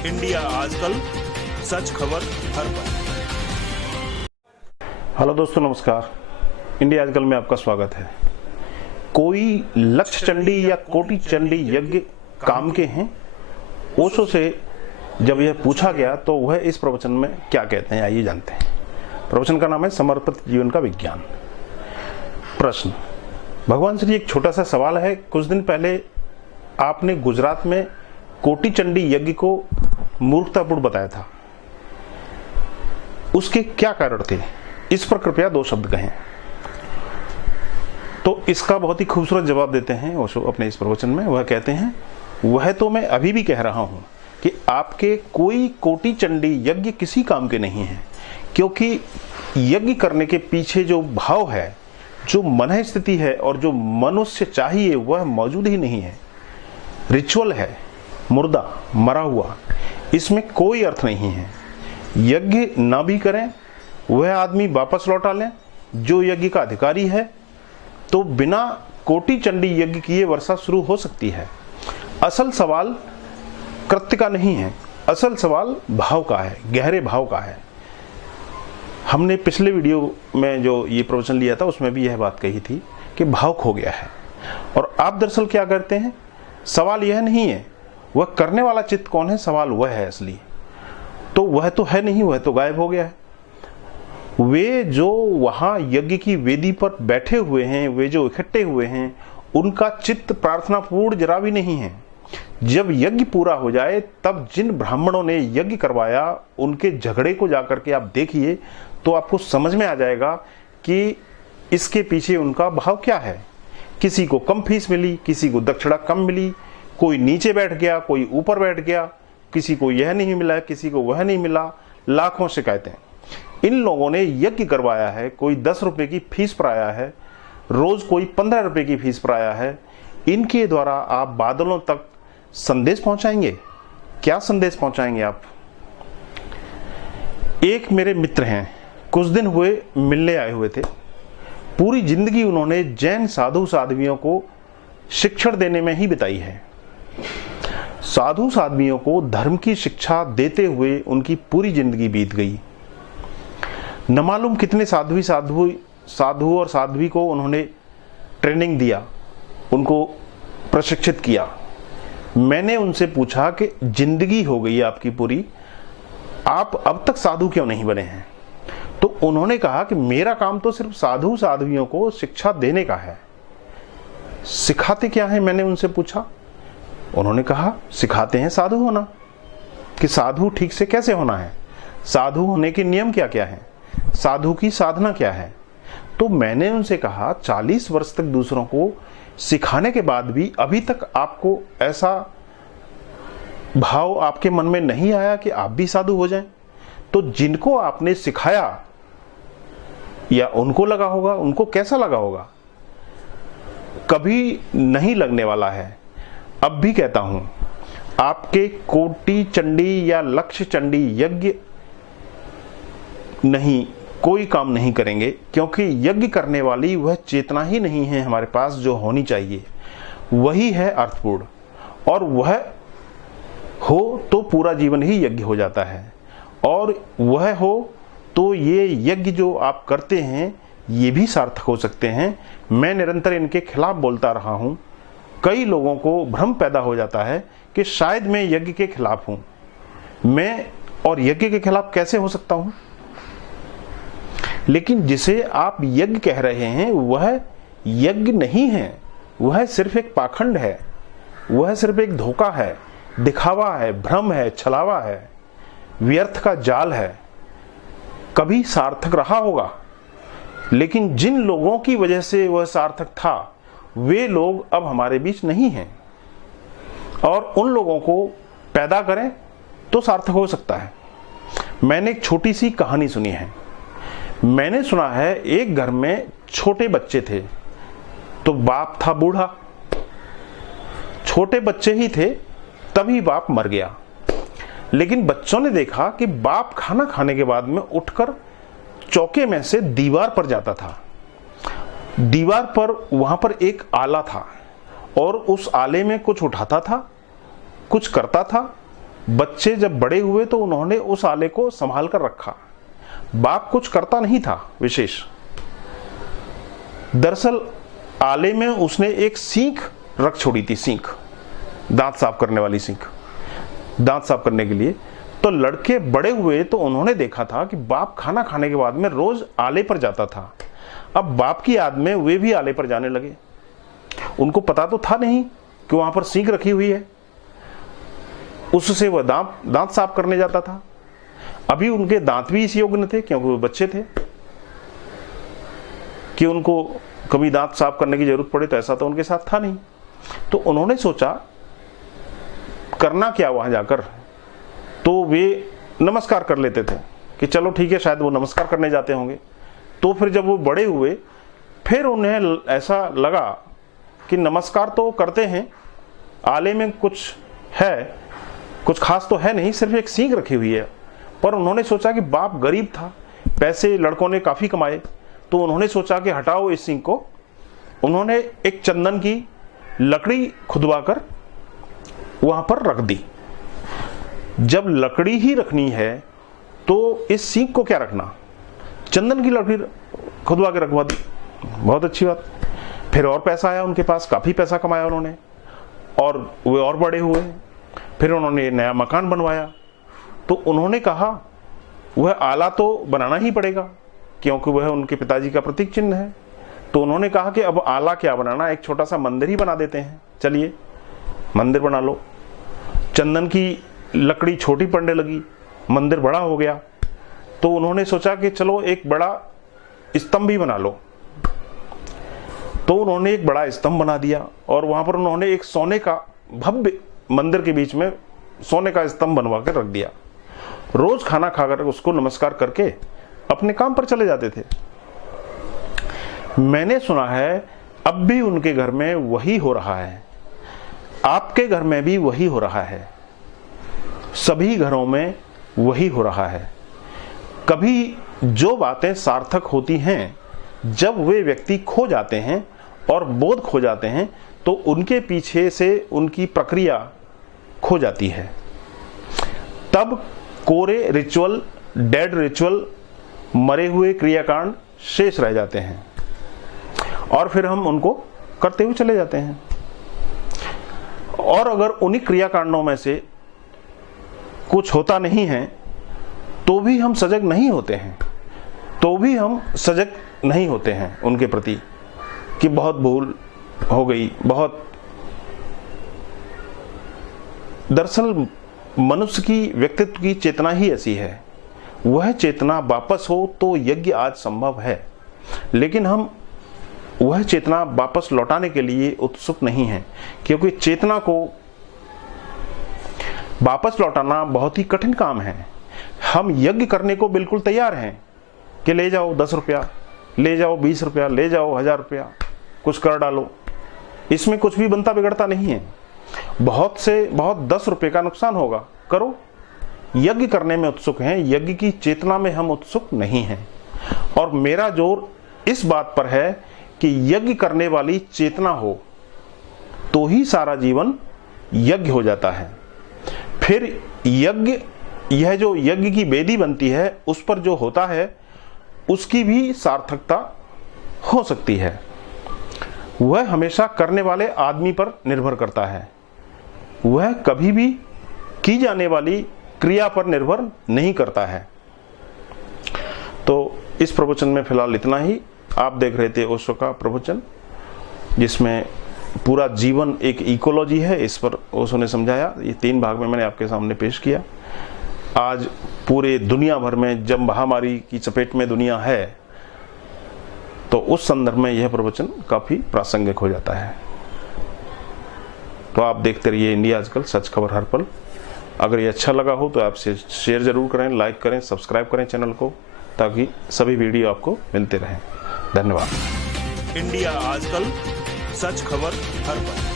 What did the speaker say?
India आजकल, सच खबर हर पल। हेलो दोस्तों, नमस्कार। इंडिया आजकल में आपका स्वागत है। कोई लक्ष्य चंडी या कोटि चंडी यज्ञ काम के हैं? ओशो से जब यह पूछा गया तो वह इस प्रवचन में क्या कहते हैं, आइए जानते हैं। प्रवचन का नाम है समर्पित जीवन का विज्ञान। प्रश्न: भगवान श्री, एक छोटा सा सवाल है। कुछ दिन पहले आपने गुजरात में कोटि चंडी यज्ञ को मूर्खतापूर्ण बताया था, उसके क्या कारण थे? इस पर कृपया 2 शब्द कहें। तो इसका बहुत ही खूबसूरत जवाब देते हैं ओशो अपने इस प्रवचन में। वह कहते हैं, वह तो मैं अभी भी कह रहा हूं कि आपके कोई कोटि चंडी यज्ञ किसी काम के नहीं है, क्योंकि यज्ञ करने के पीछे जो भाव है, जो मन स्थिति है और जो मनुष्य चाहिए, वह मौजूद ही नहीं है। रिचुअल है, मुर्दा, मरा हुआ, इसमें कोई अर्थ नहीं है। यज्ञ ना भी करें, वह आदमी वापस लौटा लें जो यज्ञ का अधिकारी है, तो बिना कोटि चंडी यज्ञ किए वर्षा शुरू हो सकती है। असल सवाल कृत्य का नहीं है, असल सवाल भाव का है, गहरे भाव का है। हमने पिछले वीडियो में जो ये प्रवचन लिया था उसमें भी यह बात कही थी कि भाव खो गया है। और आप दरअसल क्या करते हैं, सवाल यह नहीं है वह करने वाला चित्त कौन है, सवाल वह है असली। तो वह तो है नहीं, वह तो गायब हो गया है। वे जो वहां यज्ञ की वेदी पर बैठे हुए हैं, वे जो इकट्ठे हुए हैं, उनका चित्त प्रार्थनापूर्ण जरा भी नहीं है। जब यज्ञ पूरा हो जाए तब जिन ब्राह्मणों ने यज्ञ करवाया उनके झगड़े को जाकर के आप देखिए तो आपको समझ में आ जाएगा कि इसके पीछे उनका भाव क्या है। किसी को कम फीस मिली, किसी को दक्षिणा कम मिली, कोई नीचे बैठ गया, कोई ऊपर बैठ गया, किसी को यह नहीं मिला, किसी को वह नहीं मिला, लाखों शिकायतें। इन लोगों ने यज्ञ करवाया है, कोई 10 रुपए की फीस पर आया है, रोज कोई 15 रुपए की फीस पर आया है। इनके द्वारा आप बादलों तक संदेश पहुंचाएंगे? क्या संदेश पहुंचाएंगे आप? एक मेरे मित्र हैं, कुछ दिन हुए मिलने आए हुए थे। पूरी जिंदगी उन्होंने जैन साधु साध्वियों को शिक्षण देने में ही बिताई है। साधु साध्वियों को धर्म की शिक्षा देते हुए उनकी पूरी जिंदगी बीत गई। न मालूम कितने साधु और साध्वी को उन्होंने ट्रेनिंग दिया, उनको प्रशिक्षित किया। मैंने उनसे पूछा कि जिंदगी हो गई आपकी पूरी, आप अब तक साधु क्यों नहीं बने हैं? तो उन्होंने कहा कि मेरा काम तो सिर्फ साधु साध्वियों को शिक्षा देने का है। सिखाते क्या है, मैंने उनसे पूछा। उन्होंने कहा, सिखाते हैं साधु होना, कि साधु ठीक से कैसे होना है, साधु होने के नियम क्या क्या हैं, साधु की साधना क्या है। तो मैंने उनसे कहा, 40 वर्ष तक दूसरों को सिखाने के बाद भी अभी तक आपको ऐसा भाव आपके मन में नहीं आया कि आप भी साधु हो जाएं? तो जिनको आपने सिखाया या उनको लगा होगा, उनको कैसा लगा होगा? कभी नहीं लगने वाला है। अब भी कहता हूं, आपके कोटि चंडी या लक्ष्य चंडी यज्ञ नहीं, कोई काम नहीं करेंगे, क्योंकि यज्ञ करने वाली वह चेतना ही नहीं है हमारे पास जो होनी चाहिए। वही है अर्थपूर्ण, और वह हो तो पूरा जीवन ही यज्ञ हो जाता है। और वह हो तो ये यज्ञ जो आप करते हैं ये भी सार्थक हो सकते हैं। मैं निरंतर इनके खिलाफ बोलता रहा हूं। कई लोगों को भ्रम पैदा हो जाता है कि शायद मैं यज्ञ के खिलाफ हूं। मैं और यज्ञ के खिलाफ कैसे हो सकता हूं? लेकिन जिसे आप यज्ञ कह रहे हैं वह यज्ञ नहीं है, वह सिर्फ एक पाखंड है, वह सिर्फ एक धोखा है, दिखावा है, भ्रम है, छलावा है, व्यर्थ का जाल है। कभी सार्थक रहा होगा, लेकिन जिन लोगों की वजह से वह सार्थक था वे लोग अब हमारे बीच नहीं हैं। और उन लोगों को पैदा करें तो सार्थक हो सकता है। मैंने एक छोटी सी कहानी सुनी है। मैंने सुना है एक घर में छोटे बच्चे थे, तो बाप था बूढ़ा। छोटे बच्चे ही थे तभी बाप मर गया। लेकिन बच्चों ने देखा कि बाप खाना खाने के बाद में उठकर चौके में से दीवार पर जाता था। दीवार पर वहां पर एक आला था और उस आले में कुछ उठाता था, कुछ करता था, बच्चे जब बड़े हुए तो उन्होंने उस आले को संभाल कर रखा। बाप कुछ करता नहीं था विशेष। दरअसल आले में उसने एक सींख रख छोड़ी थी, सींख, दांत साफ करने वाली सींख, दांत साफ करने के लिए। तो लड़के बड़े हुए तो उन्होंने देखा था कि बाप खाना खाने के बाद में रोज आले पर जाता था। अब बाप की याद में वे भी आले पर जाने लगे। उनको पता तो था नहीं कि वहां पर सींख रखी हुई है, उससे वह दांत साफ करने जाता था। अभी उनके दांत भी इस योग्य न थे क्योंकि वो बच्चे थे कि उनको कभी दांत साफ करने की जरूरत पड़े, तो ऐसा तो उनके साथ था नहीं। तो उन्होंने सोचा करना क्या वहां जाकर, तो वे नमस्कार कर लेते थे कि चलो ठीक है, शायद वो नमस्कार करने जाते होंगे। तो फिर जब वो बड़े हुए फिर उन्हें ऐसा लगा कि नमस्कार तो करते हैं, आले में कुछ है, कुछ खास तो है नहीं, सिर्फ एक सींग रखी हुई है। पर उन्होंने सोचा कि बाप गरीब था, पैसे लड़कों ने काफी कमाए, तो उन्होंने सोचा कि हटाओ इस सींग को। उन्होंने एक चंदन की लकड़ी खुदवाकर वहां पर रख दी। जब लकड़ी ही रखनी है तो इस सींग को क्या रखना, चंदन की लकड़ी खुदवा के रखवा दी। बहुत अच्छी बात। फिर और पैसा आया उनके पास, काफी पैसा कमाया उन्होंने, और वे और बड़े हुए। फिर उन्होंने नया मकान बनवाया। तो उन्होंने कहा वह आला तो बनाना ही पड़ेगा क्योंकि वह उनके पिताजी का प्रतीक चिन्ह है। तो उन्होंने कहा कि अब आला क्या बनाना, एक छोटा सा मंदिर ही बना देते हैं, चलिए मंदिर बना लो। चंदन की लकड़ी छोटी पड़ने लगी, मंदिर बड़ा हो गया। तो उन्होंने सोचा कि चलो एक बड़ा स्तंभ ही बना लो। तो उन्होंने एक बड़ा स्तंभ बना दिया और वहां पर उन्होंने एक सोने का भव्य, मंदिर के बीच में सोने का स्तंभ बनवा कर रख दिया। रोज खाना खाकर उसको नमस्कार करके अपने काम पर चले जाते थे। मैंने सुना है अब भी उनके घर में वही हो रहा है, आपके घर में भी वही हो रहा है, सभी घरों में वही हो रहा है। कभी जो बातें सार्थक होती हैं जब वे व्यक्ति खो जाते हैं और बोध खो जाते हैं, तो उनके पीछे से उनकी प्रक्रिया खो जाती है। तब कोरे रिचुअल, डेड रिचुअल, मरे हुए क्रियाकांड शेष रह जाते हैं और फिर हम उनको करते हुए चले जाते हैं। और अगर उन्हीं क्रियाकांडों में से कुछ होता नहीं है तो भी हम सजग नहीं होते हैं, तो भी हम सजग नहीं होते हैं उनके प्रति कि बहुत भूल हो गई, बहुत। दरअसल मनुष्य की व्यक्तित्व की चेतना ही ऐसी है। वह चेतना वापस हो तो यज्ञ आज संभव है, लेकिन हम वह चेतना वापस लौटाने के लिए उत्सुक नहीं हैं, क्योंकि चेतना को वापस लौटाना बहुत ही कठिन काम है। हम यज्ञ करने को बिल्कुल तैयार हैं कि ले जाओ 10 रुपया, ले जाओ 20 रुपया, ले जाओ 1000 रुपया, कुछ कर डालो, इसमें कुछ भी बनता बिगड़ता नहीं है। बहुत से बहुत 10 रुपये का नुकसान होगा, करो। यज्ञ करने में उत्सुक हैं, यज्ञ की चेतना में हम उत्सुक नहीं हैं। और मेरा जोर इस बात पर है कि यज्ञ करने वाली चेतना हो तो ही सारा जीवन यज्ञ हो जाता है। फिर यज्ञ, यह जो यज्ञ की वेदी बनती है उस पर जो होता है उसकी भी सार्थकता हो सकती है। वह हमेशा करने वाले आदमी पर निर्भर करता है, वह कभी भी की जाने वाली क्रिया पर निर्भर नहीं करता है। तो इस प्रवचन में फिलहाल इतना ही। आप देख रहे थे ओशो का प्रवचन, जिसमें पूरा जीवन एक इकोलॉजी है, इस पर ओशो ने समझाया। ये 3 भाग में मैंने आपके सामने पेश किया। आज पूरे दुनिया भर में जब महामारी की चपेट में दुनिया है, तो उस संदर्भ में यह प्रवचन काफी प्रासंगिक हो जाता है। तो आप देखते रहिए इंडिया आजकल, सच खबर हर पल। अगर ये अच्छा लगा हो तो आप शेयर जरूर करें, लाइक करें, सब्सक्राइब करें चैनल को, ताकि सभी वीडियो आपको मिलते रहें। धन्यवाद। इंडिया आजकल, सच खबर हर पल।